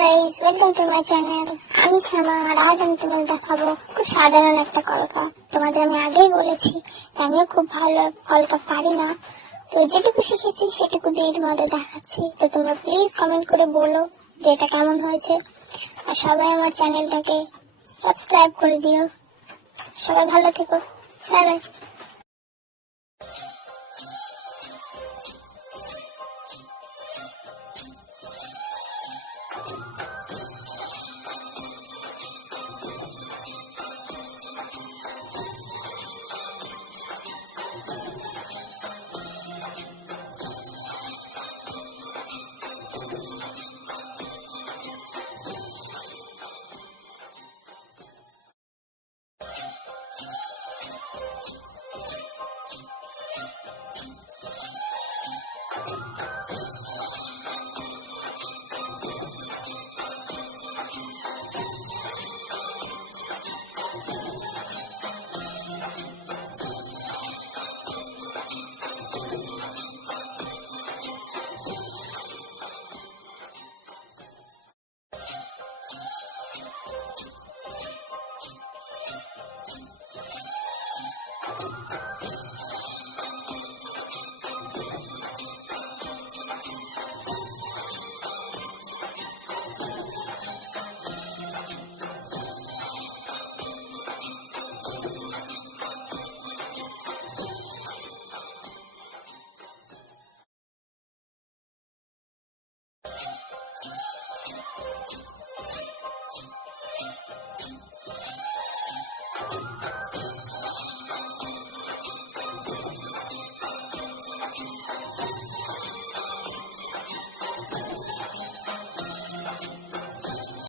Guys, welcome to my channel. আমি শ্যামা, আর আজ আমি তোমাদের দেখাবো খুব সাধারণ একটা কলকা। তোমাদের আমি আগেই বলেছি আমিও খুব ভালো কলকা পারি না, তো যেটুকু শিখেছি সেটুকু দিয়ে তোমাদের দেখাচ্ছি। তো তোমরা প্লিজ কমেন্ট করে বলো যে এটা কেমন হয়েছে, আর সবাই আমার চ্যানেলটাকে সাবস্ক্রাইব করে দিও। সবাই ভালো থেকো, বাই বাই।